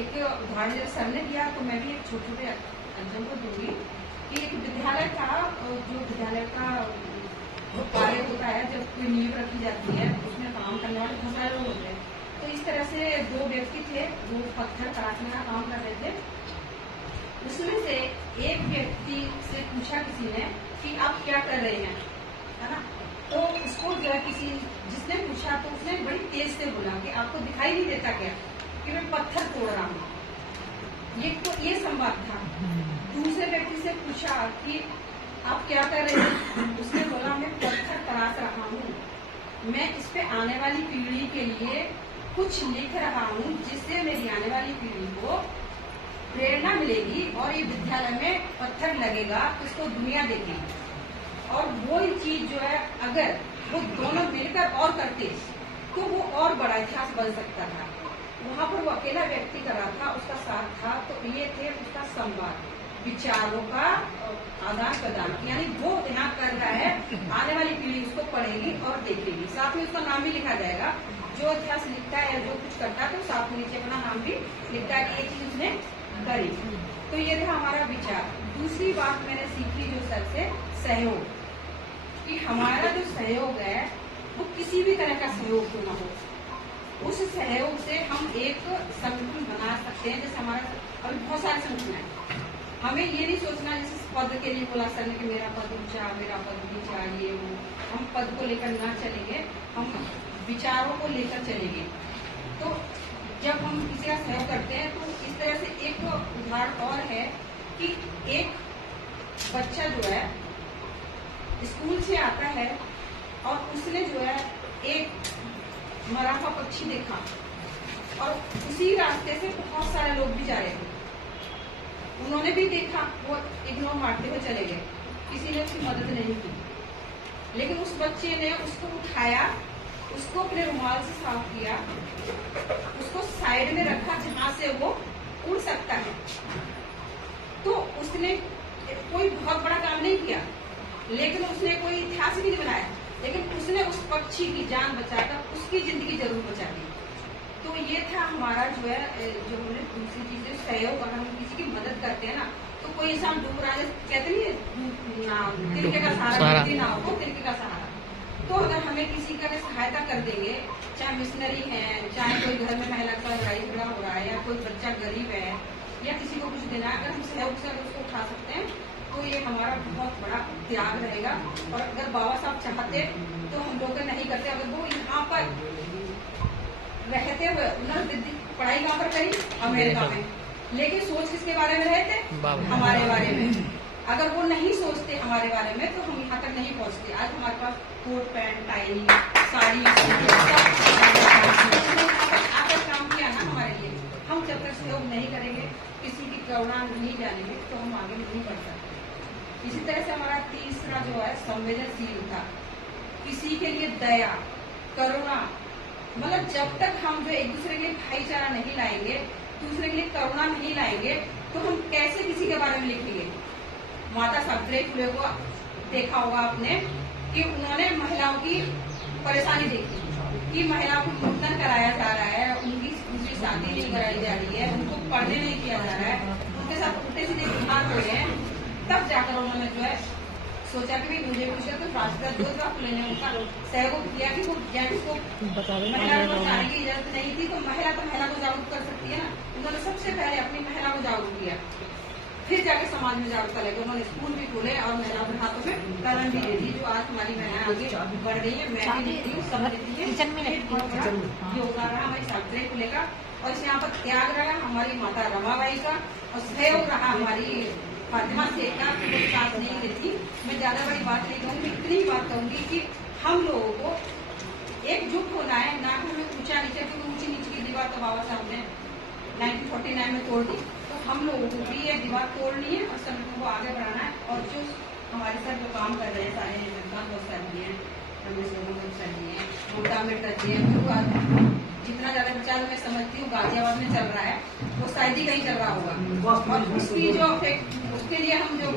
एक उदाहरण जैसे सर ने दिया तो मैं भी एक छोटे छोटे अंजन को दूंगी कि एक विद्यालय का जो विद्यालय का कार्य होता है, जब कोई नींव रखी जाती है उसमें काम करने वाले बहुत सारे लोग होते हैं। तो इस तरह से दो व्यक्ति थे, वो पत्थर तराशने का काम कर रहे थे। उसमें से एक व्यक्ति से पूछा किसी ने कि आप क्या कर रहे हैं, है ना। तो उसको जो है किसी जिसने पूछा तो उसने बड़ी तेज से बोला कि आपको दिखाई नहीं देता क्या कि मैं पत्थर तोड़ रहा हूँ। ये संवाद था। दूसरे व्यक्ति से पूछा कि आप क्या कर रहे हैं, उसने बोला मैं पत्थर तराश रहा हूँ, मैं इस पे आने वाली पीढ़ी के लिए कुछ लिख रहा हूँ जिससे मेरी आने वाली पीढ़ी को प्रेरणा मिलेगी और ये विद्यालय में पत्थर लगेगा तो इसको दुनिया देखेगी। और वो चीज जो है अगर वो दोनों मिलकर और करते तो वो और बड़ा इतिहास बन सकता था। वहाँ पर वो अकेला व्यक्ति कर रहा था, उसका साथ था। तो ये थे उसका संवाद, विचारों का आदान प्रदान, यानी वो यहाँ कर रहा है, आने वाली पीढ़ी उसको पढ़ेगी और देखेगी। साथ में उसका नाम भी लिखा जाएगा, जो इतिहास लिखता है या जो कुछ करता है तो साथ में नीचे अपना नाम भी लिखता है कि ये चीज उसने करी। तो ये था हमारा विचार। दूसरी बात मैंने सीखी जो सर से, सहयोग, कि हमारा जो सहयोग है वो किसी भी तरह का सहयोग क्यों ना हो, उस सहयोग से हम एक संगठन बना सकते हैं। जैसे हमारा अभी बहुत सारे संगठन है, हमें ये नहीं सोचना जैसे पद के लिए बोला सर ने कि मेरा पद ऊंचा, मेरा पद नीचा, ये वो, हम पद को लेकर ना चलेंगे, हम विचारों को लेकर चलेंगे। तो जब हम किसी का सहयोग करते हैं तो इस तरह से एक उदाहरण और है कि एक बच्चा जो है स्कूल से आता है और उसने जो है एक मराठा पक्षी देखा और उसी रास्ते से बहुत सारे लोग भी जा रहे थे, उन्होंने भी देखा, वो इग्नोर मारते हुए चले गए, किसी ने उसकी मदद नहीं की। लेकिन उस बच्चे ने उसको उठाया, उसको अपने रुमाल से साफ किया, उसको साइड में रखा जहां से वो उड़ सकता है। तो उसने कोई बहुत बड़ा काम नहीं किया, लेकिन उसने कोई इतिहास भी नहीं बनाया, लेकिन उसने उस पक्षी की जान बचाकर उसकी जिंदगी जरूर बचा दी। तो ये था हमारा जो है, जो हमने दूसरी चीजें सहयोग, अगर हम किसी की मदद करते हैं ना, तो कोई इंसान डूब रहा है, कहते नहीं तिनके का सहारा ना हो, तिनके का सहारा। तो अगर हमें किसी का सहायता कर देंगे, चाहे मिशनरी है, चाहे कोई घर में महिला का लड़ाई झगड़ा हो रहा है, या कोई बच्चा गरीब है, या किसी को कुछ देना है, अगर हम सहयोग से अगर उसको उठा सकते हैं तो ये हमारा बहुत बड़ा त्याग रहेगा। और अगर बाबा साहब चाहते तो हम लोग नहीं करते। अगर वो यहाँ पर रहते हुए उन्होंने पढ़ाई कहाँ पर करी, अमेरिका में, लेकिन सोच किसके बारे में रहे थे, हमारे बारे में। अगर वो नहीं सोचते हमारे बारे में तो हम यहाँ तक नहीं पहुँचते। आज हमारे पास कोट पैंट टाई साड़ी आकर काम किया ना हमारे लिए। हम जब तक सहयोग नहीं करेंगे, किसी की करुणा नहीं जानेंगे तो हम आगे नहीं बढ़ सकते। इसी तरह से हमारा तीसरा जो है संवेदनशीलता, किसी के लिए दया, करुणा, मतलब जब तक हम जो एक दूसरे के लिए भाईचारा नहीं लाएंगे, दूसरे के लिए करुणा नहीं लाएंगे, तो हम कैसे किसी के बारे में लिखेंगे। माता सावित्री फुले को देखा होगा आपने कि उन्होंने महिलाओं की परेशानी देखी कि महिलाओं को मुंडन कराया जा रहा है, उनकी शादी नहीं कराई जा रही है, उनको पढ़ने नहीं किया जा रहा है, उनके साथ उल्टे सीधे व्यवहार हो रहे हैं। तब जाकर उन्होंने जो है सोचा कि भाई मुझे कुछ तो राष्ट्र जो लेने उनका सहयोग किया कि वो जेंट्स को महिला को बचाने की इजाजत नहीं थी, तो महिला तो महिला को जागरूक कर सकती है ना। उन्होंने सबसे पहले अपनी महिला को जागरूक किया, फिर जाके समाज में जागरूकता लेकर उन्होंने स्कूल भी खोले और महिलाओं के हाथों में कलम भी दे दी। जो आज हमारी महिलाएं आगे बढ़ रही है, मैं भी लिखती हूँ, सब लिखती है। योगा रहा हमारी सावित्री फुले का, और इस यहाँ पर त्याग रहा हमारी माता रमाबाई का, और सहयोग रहा हमारी फातिमा शेख का, मेरे साथ नहीं देती। मैं ज्यादा बड़ी बात नहीं कहूँगी, इतनी बात कहूंगी कि हम लोगों को एकजुट होना है, ना कि हमें ऊंचा नीचे, क्योंकि ऊंची नीचे की दीवार तो बाबा साहब ने 1949 में तोड़ दी। तो हम लोगों को भी ये दीवार तोड़नी है और संगठन को आगे बढ़ाना है। और जो हमारे साथ जो काम कर रहे हैं सारे बहुत सारी हैं, रमेश सर जी हैं, ममता अम्बेडकर जी हैं, जितना ज्यादा प्रचार मैं समझती हूँ गाजियाबाद में चल रहा है, वो शायद ही कहीं चल रहा होगा। और उसकी जो उसके लिए हम जो